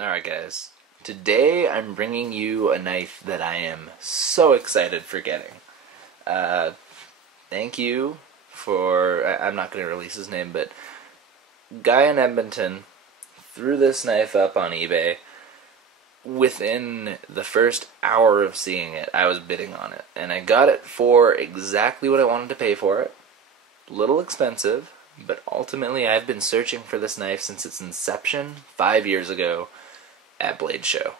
Alright guys, today I'm bringing you a knife that I am so excited for getting. Thank you for, I'm not going to release his name, but guy in Edmonton threw this knife up on eBay. Within the first hour of seeing it, I was bidding on it, and I got it for exactly what I wanted to pay for it. A little expensive, but ultimately I've been searching for this knife since its inception 5 years ago at Blade Show.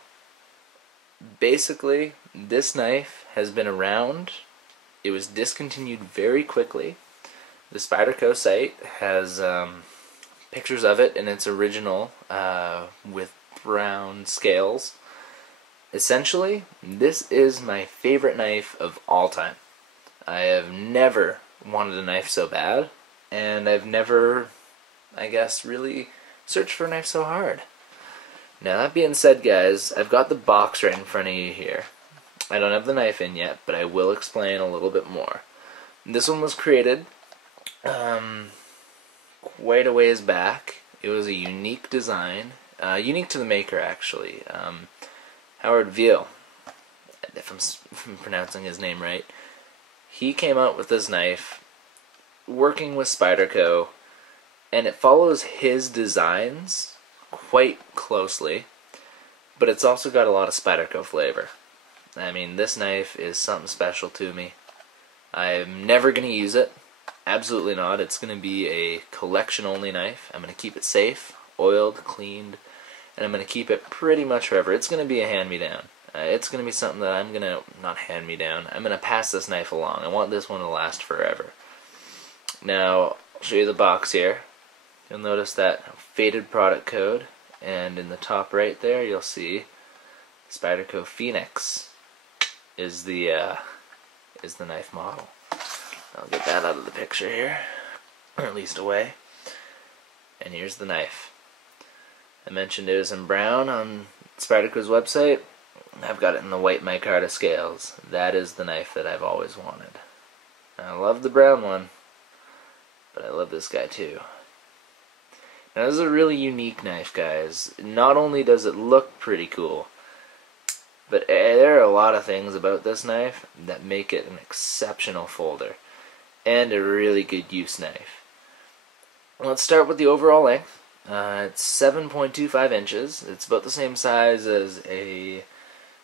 Basically, this knife has been around. It was discontinued very quickly. The Spyderco site has pictures of it in its original with brown scales. Essentially, this is my favorite knife of all time. I have never wanted a knife so bad, and I've never, I guess, really searched for a knife so hard. Now that being said, guys, I've got the box right in front of you here. I don't have the knife in yet, but I will explain a little bit more. This one was created quite a ways back. It was a unique design, unique to the maker actually. Howard Veal, if I'm pronouncing his name right, he came out with this knife working with Spyderco, and it follows his designs quite closely, but it's also got a lot of Spyderco flavor. I mean, this knife is something special to me. I'm never going to use it. Absolutely not. It's going to be a collection-only knife. I'm going to keep it safe, oiled, cleaned, and I'm going to keep it pretty much forever. It's going to be a hand-me-down. It's going to be something that I'm going to, not hand-me-down, I'm going to pass this knife along. I want this one to last forever. Now, I'll show you the box here. You'll notice that faded product code, and in the top right there you'll see Spyderco Phoenix is the knife model. I'll get that out of the picture here, or at least away. And here's the knife. I mentioned it was in brown on Spyderco's website. I've got it in the white micarta scales. That is the knife that I've always wanted. I love the brown one, but I love this guy too. Now this is a really unique knife, guys. Not only does it look pretty cool, but there are a lot of things about this knife that make it an exceptional folder and a really good use knife. Let's start with the overall length. It's 7.25 inches. It's about the same size as a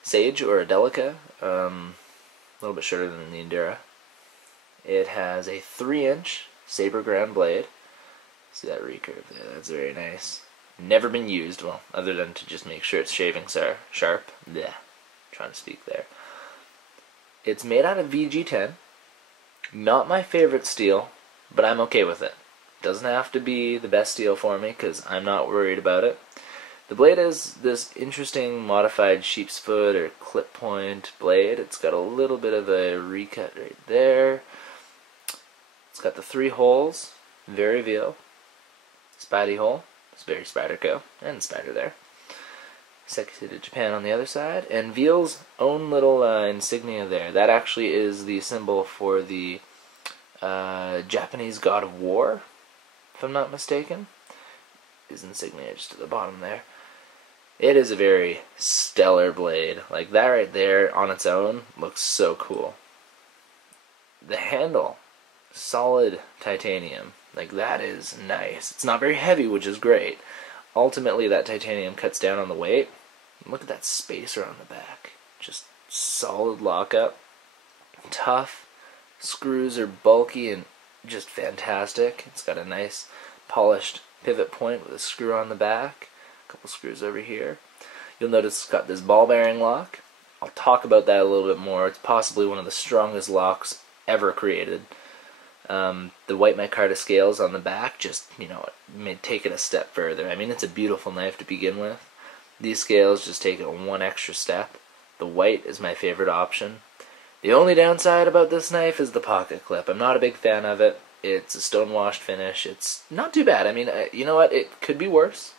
Sage or a Delica, a little bit shorter than the Endura. It has a 3-inch saber ground blade. See that recurve there? That's very nice. Never been used, well, other than to just make sure it's shaving sharp. Blech. Trying to speak there. It's made out of VG10. Not my favorite steel, but I'm okay with it. Doesn't have to be the best steel for me, because I'm not worried about it. The blade is this interesting modified sheep's foot or clip point blade. It's got a little bit of a recut right there. It's got the 3 holes, very Veal. Spidey hole, it's very Spyderco, and Spyder there. Sexy to Japan on the other side, and Veal's own little insignia there. That actually is the symbol for the Japanese god of war, if I'm not mistaken. His insignia just at the bottom there. It is a very stellar blade. Like, that right there on its own looks so cool. The handle, solid titanium. Like, that is nice. It's not very heavy, which is great. Ultimately, that titanium cuts down on the weight. Look at that spacer on the back. Just solid lockup. Tough. Screws are bulky and just fantastic. It's got a nice polished pivot point with a screw on the back. A couple screws over here. You'll notice it's got this ball bearing lock. I'll talk about that a little bit more. It's possibly one of the strongest locks ever created. The white micarta scales on the back just, take it a step further. I mean, it's a beautiful knife to begin with. These scales just take it one extra step. The white is my favorite option. The only downside about this knife is the pocket clip. I'm not a big fan of it. It's a stone-washed finish. It's not too bad. I mean, you know what? It could be worse,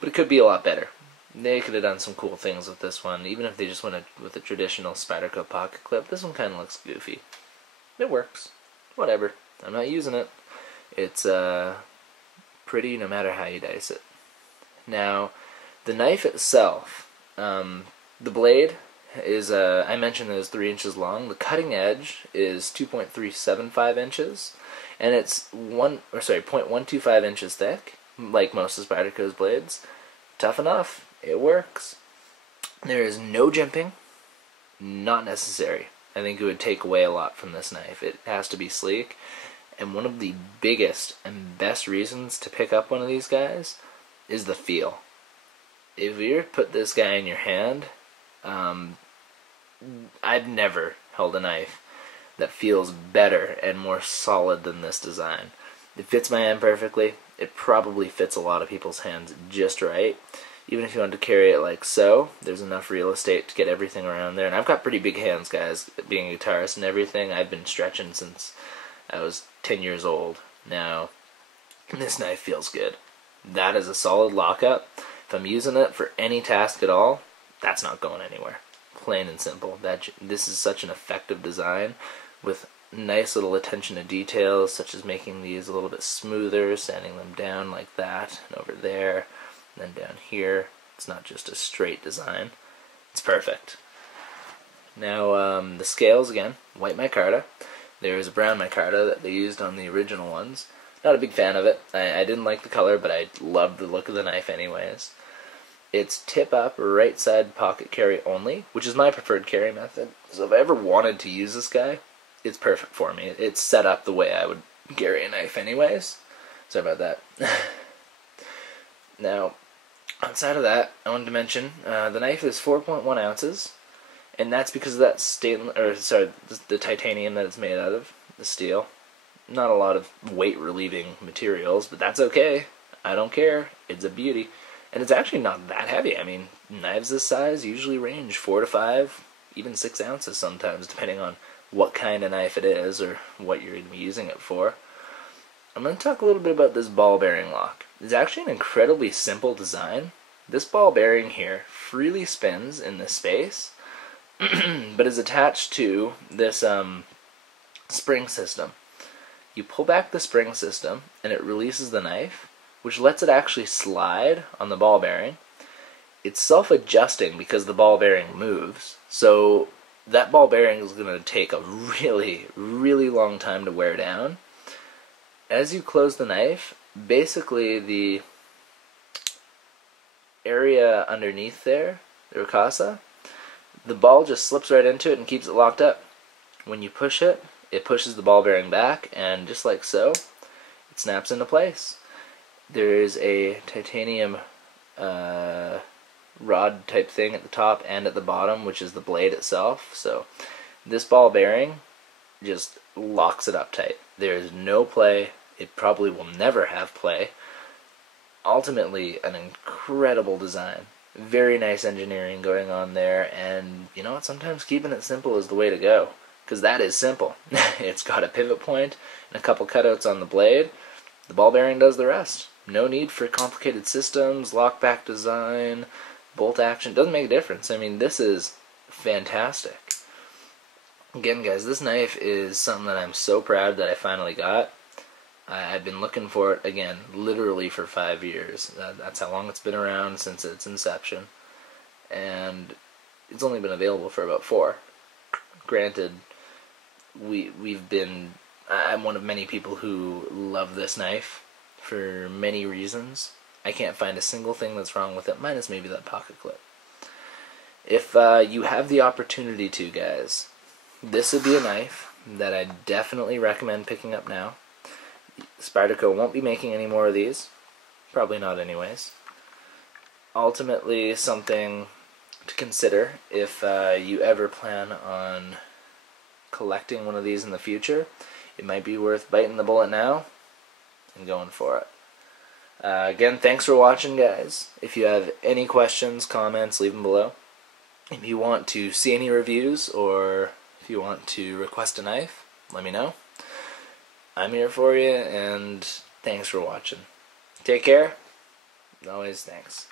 but it could be a lot better. They could have done some cool things with this one. Even if they just went with a traditional Spyderco pocket clip, this one kind of looks goofy. It works. Whatever. I'm not using it. It's pretty no matter how you dice it. Now, The knife itself, the blade is, I mentioned it was 3 inches long. The cutting edge is 2.375 inches, and it's 0.125 inches thick, like most of Spyderco's blades. Tough enough. It works. There is no jimping. Not necessary. I think it would take away a lot from this knife. It has to be sleek. And one of the biggest and best reasons to pick up one of these guys is the feel. If you were to put this guy in your hand, I've never held a knife that feels better and more solid than this design. It fits my hand perfectly. It probably fits a lot of people's hands just right. Even if you want to carry it like so, there's enough real estate to get everything around there. And I've got pretty big hands, guys, being a guitarist and everything. I've been stretching since I was 10 years old. Now, this knife feels good. That is a solid lockup. If I'm using it for any task at all, that's not going anywhere. Plain and simple. This is such an effective design with nice little attention to details, such as making these a little bit smoother, sanding them down like that, and over there, and then down here. It's not just a straight design. It's perfect. Now, the scales, again, white micarta. There's a brown micarta that they used on the original ones. Not a big fan of it. I didn't like the color, but I loved the look of the knife anyways. It's tip-up, right-side pocket carry only, which is my preferred carry method. So if I ever wanted to use this guy, it's perfect for me. It's set up the way I would carry a knife anyways. Sorry about that. Now, outside of that, I wanted to mention the knife is 4.1 ounces, and that's because of that the titanium that it's made out of, the steel. Not a lot of weight-relieving materials, but that's okay. I don't care. It's a beauty. And it's actually not that heavy. I mean, knives this size usually range 4 to 5, even 6 ounces sometimes, depending on what kind of knife it is or what you're going to be using it for. I'm going to talk a little bit about this ball bearing lock. It's actually an incredibly simple design. This ball bearing here freely spins in this space, but is attached to this spring system. You pull back the spring system, and it releases the knife, which lets it actually slide on the ball bearing. It's self-adjusting because the ball bearing moves, so that ball bearing is going to take a really, really long time to wear down. As you close the knife, basically the area underneath there, the ricassa, the ball just slips right into it and keeps it locked up. When you push it, it pushes the ball bearing back, and just like so, it snaps into place. There is a titanium rod type thing at the top and at the bottom, which is the blade itself. So this ball bearing just locks it up tight. There is no play. It probably will never have play. Ultimately, an incredible design. Very nice engineering going on there, and you know what? Sometimes keeping it simple is the way to go, because that is simple. It's got a pivot point and a couple cutouts on the blade. The ball bearing does the rest. No need for complicated systems, lockback design, bolt action. Doesn't make a difference. I mean, this is fantastic. Again, guys, this knife is something that I'm so proud that I finally got. I've been looking for it, again, literally for 5 years. That's how long it's been around, since its inception. And it's only been available for about 4. Granted, I'm one of many people who love this knife for many reasons. I can't find a single thing that's wrong with it, minus maybe that pocket clip. If you have the opportunity to, guys, this would be a knife that I definitely recommend picking up now. Spyderco won't be making any more of these. Probably not anyways. Ultimately, something to consider if you ever plan on collecting one of these in the future. It might be worth biting the bullet now and going for it. Again, thanks for watching, guys. If you have any questions, comments, leave them below. If you want to see any reviews, or if you want to request a knife, let me know. I'm here for you, and thanks for watching. Take care. Always thanks.